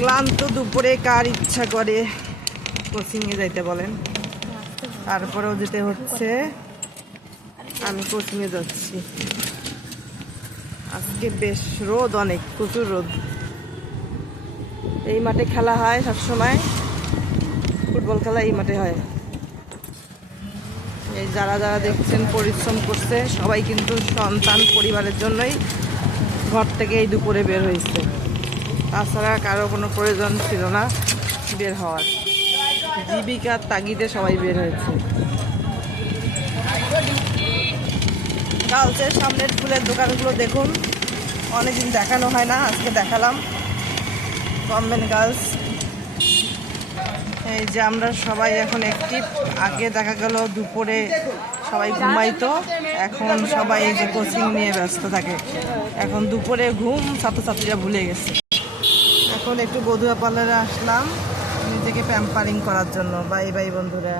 ক্লান্ত দুপুরে কার ইচ্ছা করে কোচিংয়ে যাইতে বলেন? তারপরেও যেতে হচ্ছে। আমি কোচিংয়ে যাচ্ছি। আজকে বেশ রোদ, অনেক প্রচুর রোদ। এই মাঠে খেলা হয় সবসময়, ফুটবল খেলা এই মাঠে হয়। এই যারা যারা দেখছেন পরিশ্রম করছে সবাই কিন্তু সন্তান পরিবারের জন্যই ঘর থেকে এই দুপুরে বের হয়েছে। তাছাড়া কারো কোনো প্রয়োজন ছিল না বের হওয়ার, জীবিকার তাগিদে সবাই বের হয়েছে। গার্লসের সামনের ফুলের দোকানগুলো দেখুন, অনেকদিন দেখানো হয় না, আজকে দেখালাম। গভর্নমেন্ট গার্লস, এই যে আমরা সবাই এখন অ্যাক্টিভ। আগে দেখা গেল দুপুরে সবাই ঘুমাইতো, এখন সবাই এই যে কোচিং নিয়ে ব্যস্ত থাকে। এখন দুপুরে ঘুম ছাত্রছাত্রীরা ভুলে গেছে। এখন একটু বধুয়া পার্লারে আসলাম নিজেকে প্যাম্পারিং করার জন্য। বাই বাই বন্ধুরা।